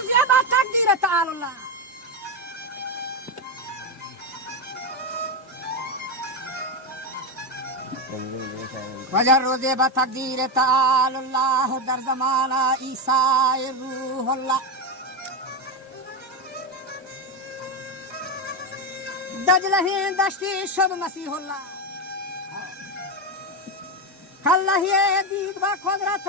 زیبا تقدیر تعالی الله. وجر روز با تقدیر تعالی الله در زمان عیسی روح الله. دجله دشتی شد مسیح الله. کالله دید با قدرت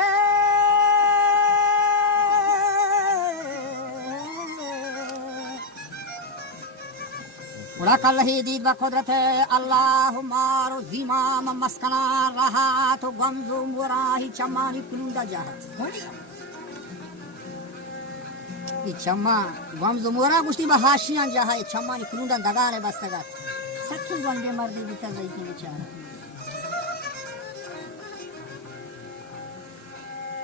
ولا کالله دید با قدرت اللهم رو زیمام مسکنا راحت و گمز و مراهی چمانی کنونده جهت ای چما گمز و مراه گوشتی به حاشیان جهای چمانی کنونده دگانه بستگت سکی گنده مردی بیتا زیدی بیچاره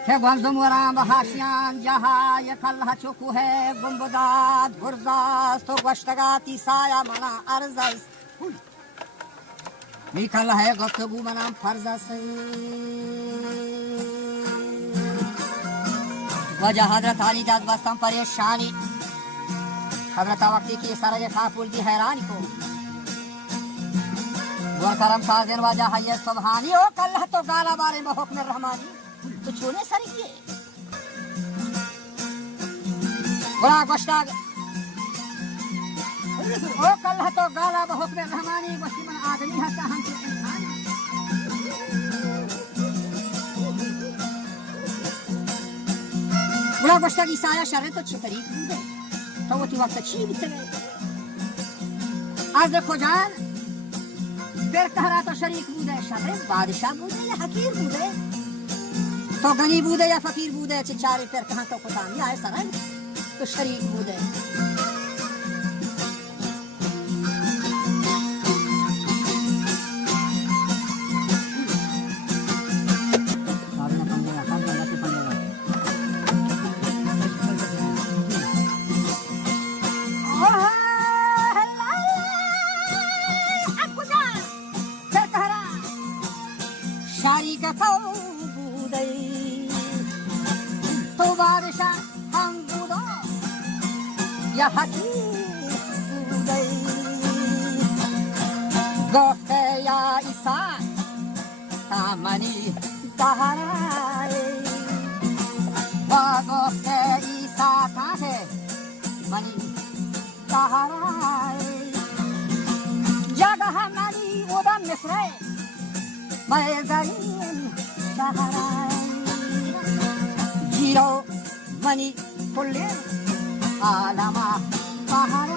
که گمز و مراه به حاشیان جهای کالله چوکو ہے گنبداد برزاست و گوشتگاتی سایه منا عرض است می کالله گفتگو منم فرض است وجه حضرت علی داد بستم پریشانی حضرت وقتی که سرای خاپول دی حیرانی کو گور کرم سازن وجه حی سبحانی او کالله تو گالا بارے میں حکم رحمانی تو چھونے سر کیے گورا گوشتاگ او کالله تو گالا با حکم رحمانی گوشتی من آدمی ہستا ہم سے انسانی گورا گوشتاگ عیسایا شرط تو چه طریق بوده تو وقتی وقت چی بیتگه از کجان در تهرات شریک بوده شرط بادشاه بوده یا حکیر بوده تو غنی بوده یا فقیر بوده چه چاری پر کهان تو کتانی آئے سرن تو شریک بوده یا حکیم بوده گفته یا عیسی تا منی دهرای و گفته عیسی تا منی دهرای جگه منی بودم مصره من زمین دهرای گیرو منی کلی عالما بهاره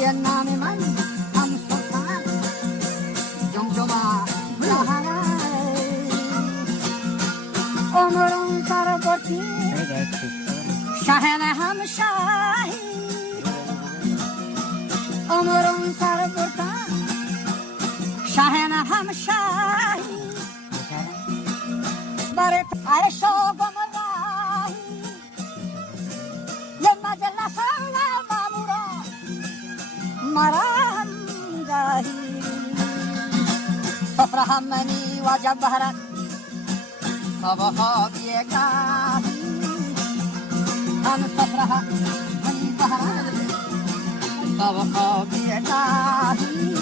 یه نام من هم سلطان جمجمه بهاره عمرم سر برتی شهن هم شاهی عمرم سر برتا شهن هم شاهی برت عیش و گمراهی مجلس مامورا مرام جاهی سفره همانی واجب بهرت صبح بیگاهی هم سفره همانی بهرت صبح بیگاهی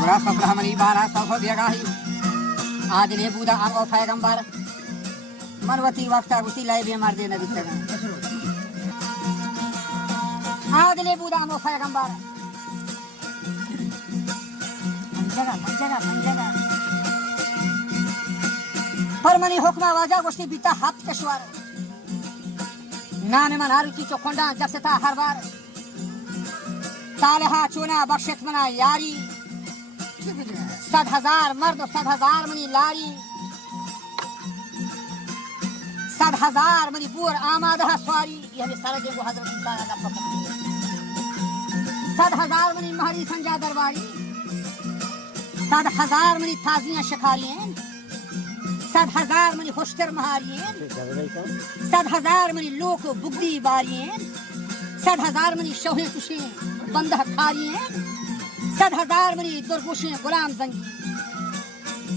مرا سفره همانی بهرت صبح بیگاهی عادل بودا آنگو پیغمبر منوتی وقتا گوشتی لای بیمار دی نبیستگان عادل بودم و پیغمبر منجگا فرمانی حکم واجه گوشتی بیتا هفت کشور نام من هر کی چوکندان جب ستا هر بار صالحا چونا بخشت منا یاری 100,000 مرد و 100,000 منی لاری 100,000 منی بور آماده سواری یہ ہمیں سارا دیگو حضرت عیسیٰ علیہ السلام 100,000 منی مہری سنجا درباری 100,000 منی تازیاں شکارین 100,000 منی خوشتر مہارین 100,000 منی لوک بگدی بارین 100,000 منی شوہیں کشیں بندہ کھارین 100,000 منی درگوشیں غلام زنگی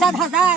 100,000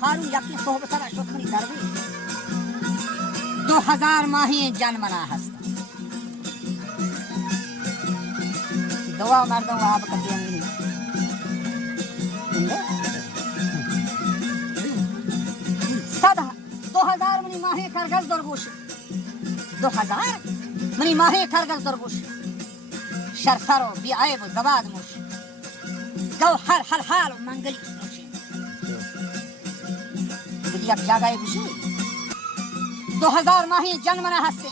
قارون یکی صحبه سر اشرف منی درویش 2,000 ماهی جان منا هست دوا مردم و آب کتیم نی 2,000 منی ماهی کرگز درگوش 2,000 منی ماهی کرگز درگوش شرسر و بیعیب و زباد موش جوهر حلحال و منگلی موشی بدی اب جاگای بوشی 2,000 ماهی جن منا هستی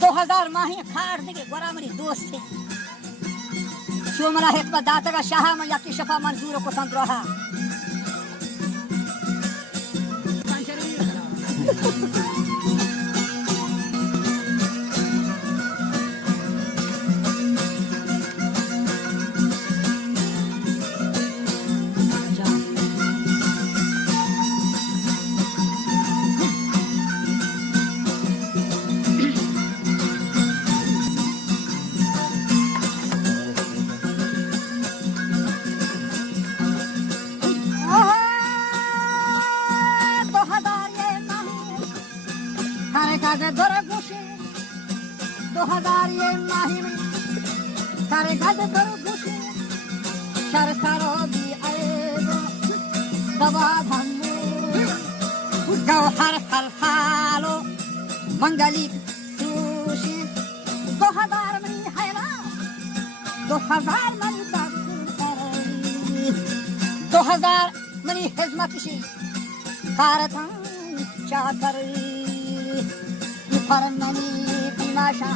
2,000 ماهی کار دیگه گورا منی دوستی شو منا حکمت داتگا شاها من یکی شفا منظور کو تندروها جوهر حلحالو منگلیک سوشی 2,000 منی حیلا 2,000 منی دکتری 2,000 منی حزمتشی کارتان چاکری پر منی بیماشا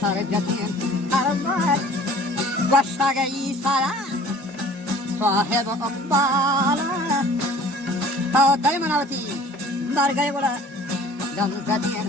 ترگتین ارمار گوشتگی سالا صاحب اقبالا تو دل مناوتی مر گئے بولا دم زدین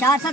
400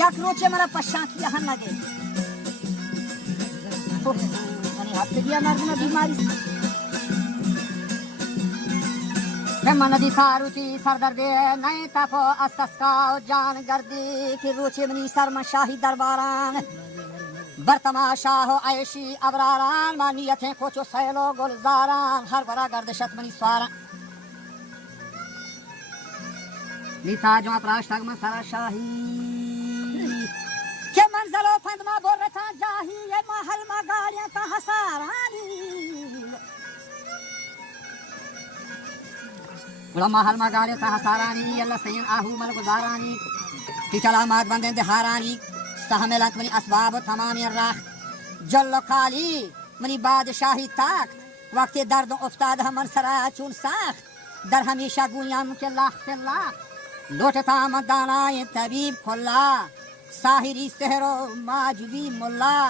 یک روچه مرا پشانت کیا هم نگه یعنی هفتگی مردم بیماری که من ندی ساروچی سردرده نئی تفو استسکا و جان گردی که روچه منی سرمن شاهی درباران برتما شاه و عیشی ابراران ما نیتیں کوچو سیلو گلزاران هر برا گردشت منی سواران نیتا جو پراشتگ من سر شاهی که منزل و پند ما برتا جاهی محل مگالیاں کا حسارانی بلا محل مگالیاں کا حسارانی اللہ سین آہو مل گزارانی کی چلامات بندیں دہارانی استحملت منی اسباب تمامی راخ جل و کالی منی بادشاہی تاکت وقت درد افتاد من سرا چون ساخت در ہمیشہ گویاں کے لاخت لاخت لوٹتا مدانائے طبیب کھلا ساحری سحرو ماجوی ملا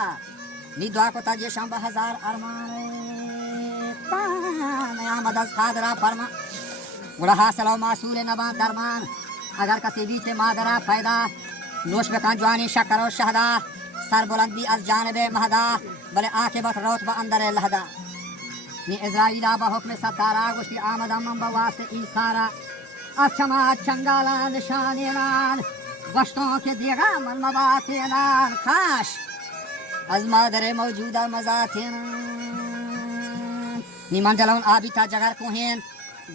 نی دعا کو تاجی شام 1000 ارمان تان آمد از قادرہ فرما گڑا حاصل و معصول نبان درمان اگر کسی بیچ مادرہ پیدا نوش بکن جوانی شکر و شہدہ سر بلند بھی از جانب مہدا بلے عاقبت روت با اندر لہدا نی اسرائیلہ با حکم ستارہ گوشتی آمد من بواسط ایسارہ اچھما چنگالا نشانیلان گوشتوں کے دیگا من مباتینان کاش از مادر موجودہ مزاتینان نیمان جلون آبی تا جگر کوہین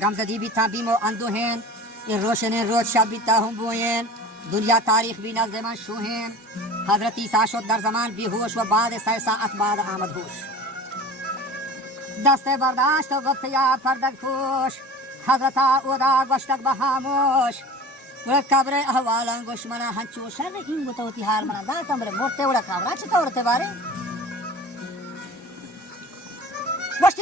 گمزدی بھی تا بیمو اندوہین این روشن روز شب بھی تا ہم بوین دنیا تاریخ بھی نزد من شوہین حضرت عیسیٰ شد در زمان بیہوش و بعد 3 ساعت بعد آمد ہوش دست برداشت و گفت یا پردک پوش حضرت اودا گوشتک بخاموش و قبر احوالا گوش منا هنچو شر این گوتوتی حال منا داتم بره مرته ولا قبره چی طورته باره گوشتی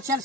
2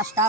80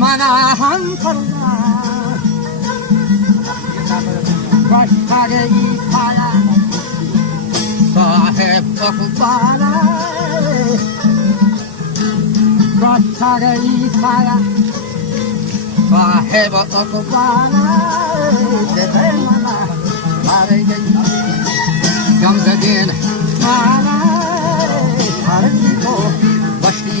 Mana ham farla, bashkare ikhala, sahib akbara, bashkare ikhala, sahib akbara, jete mana mare gayi, gamzadin mana, harki ko bashti.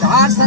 400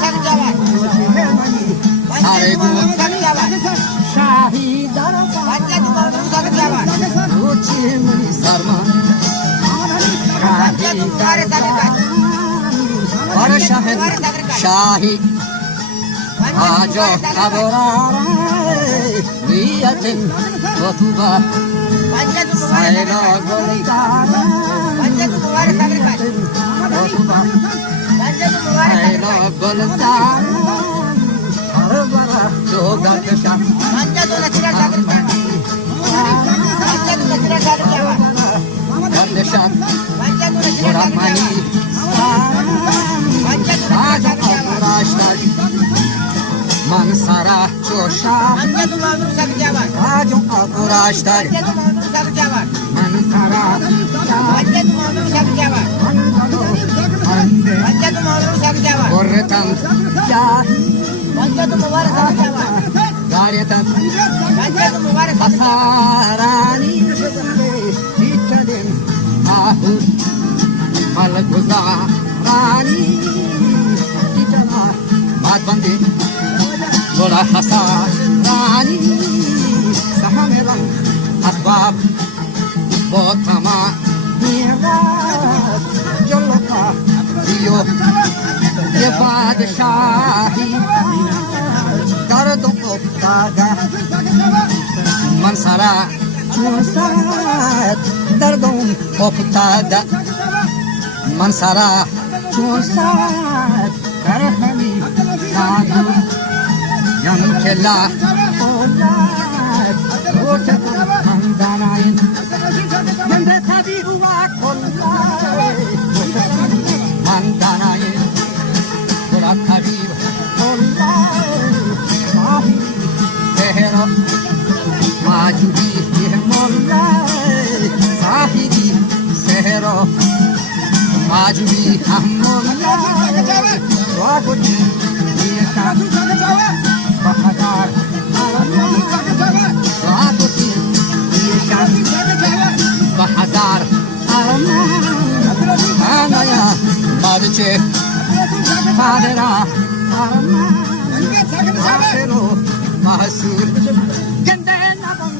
سر گم شاهی دربارم روچی منی سرمان شاهی دربارم آره شاهی آجا خبرارم نیتن و توبا سایلا گلدارم نیتن و توبا سایلا گلدارم هر برا جوگا کشم گردشم برامانی آجا خبراشتر من سرا چوشا آجو آقوراشتر من سرا قرتم داريتم خساراني بيتدم آهود مالگزارانی دیدما باد بندی بولا خسارانی سهملم اسباب با تمام میرد جلوکا دیو یه بادشاهی درد افتاده من سرا چون سرد دردم افتاده من سرا چون سرد در همی سادو یم کلا اولاد روچت من داناین یم تبیه و کلای من داناین برا تبیه کلای ماهی تهرا ماجودی مولای صاحبی سهرا ماجودی همولای واقعی دیشان بخدار واقعی دیشان بخدار آنایا مادچه پادرا آسرو محسور گنده نبم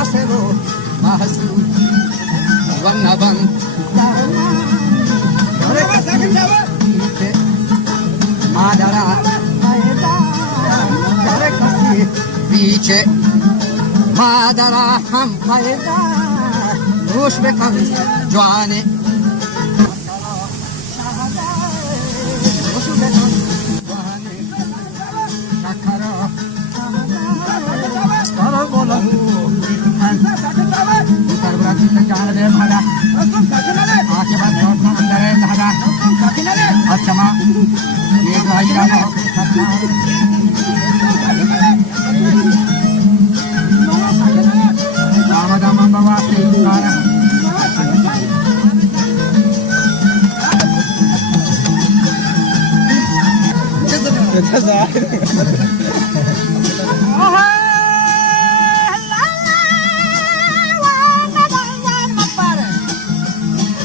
آسرو محسور ونبم مادرا پیچه مادرا هم پیدا روش بکن جوانه روش بکن جوانه شکرا سارا بولا سر براتی تجار دے بھالا آکے بعد جوڑ کا اندر ہے لہذا اچھما یہ گاہی جانا ہو آمد آمان بابا سے کارا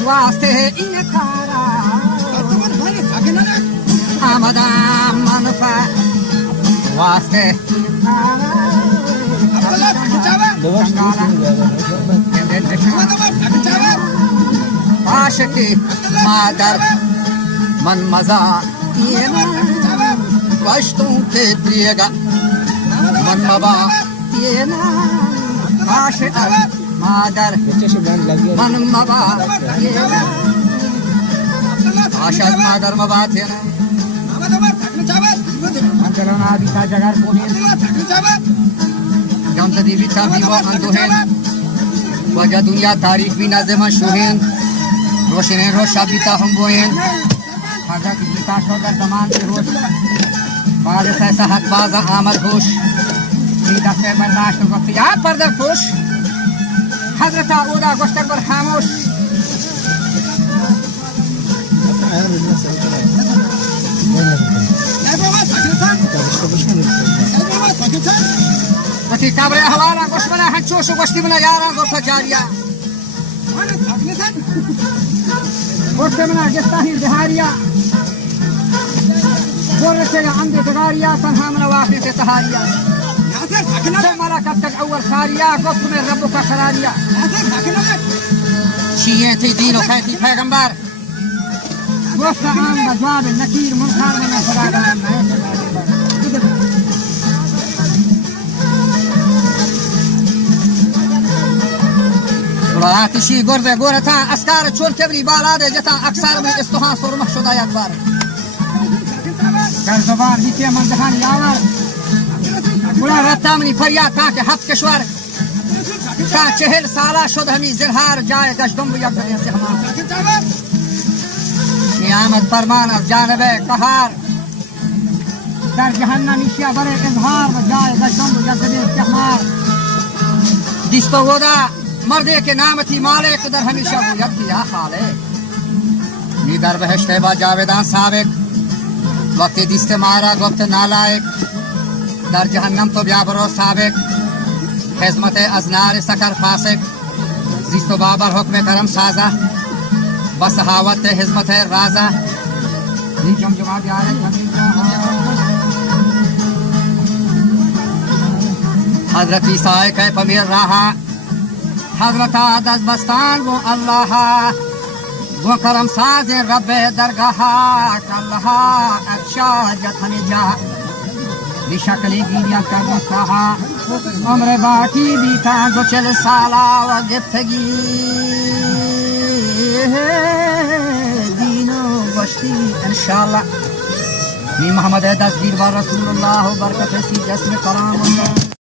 واسطه این کارا آمدم منفع واسطه این کارا عاشقی مادر من مزا اینا واشتون تدریگا من مبا اینا عاشق مادر من مبا اینا عاشق مادر مبا تینا من جلانا بیتا جگر پونین جانتا دی بیتا بیوا اندوهن وجه دنیا تاریخ بی نظمان شوهن روشنین روش شب بیتا هم بوهن حضرت بیتا شوگر زمان کی روش بعد سیسا حق بازا آمد خوش بیتا سے برداشت وقت یاد پردر خوش حضرت آودا گوشتر بر خاموش وقتی کبر احوالا گوش منا هنچوش و گوشتی منا یارا گوشتا جاریا وقت من أجستاهي الدهارية ورثة عند دغارية تنها من واقف تهارية ملكتك أول خارية قلت من ربك خرارية شيئتي دينو خيتي پیغمبر وقت عام بجواب النكير منكر من الفراغ آتشی گرده گورتا اسکار چول کبری بالاده جتا اکثر من استوها سرمخ شده یک بار در زبان بیتی من دهان یاور بلا رتا منی فریاد تا که 7 کشور تا 40 ساله شد همی زرهار جای گشتم یک دنیا سهمان نیامد فرمان از جانب قهار در جهنمی شیا بر اظهار و جای گشتم یک دنیا سهمان دیستو ودا مردے کے نام تھی مالک در ہمیشہ بوید کیا خالق نی در بہشت با جاویدان سابق وقت دیست مارا گفت نالائق در جہنم تو بیابرو سابق خدمت از نار سکر فاسق زیست و بابر حکم کرم سازا بسحاوت حزمت رازا نی جمجمہ بیارت حضرت عیسیٰ کے پمیر راہا حضرت عدد بستان گو اللہ گو کرم ساز رب درگاہ اللہ اچھا جت ہمیں جا بھی شکلی گیلیاں کر گستاہا عمر باقی بیتا گو 40 سالہ و گفتگی دین و گشتی انشاءاللہ می محمد دستگیر و رسول اللہ برکت سی جسم کرام اللہ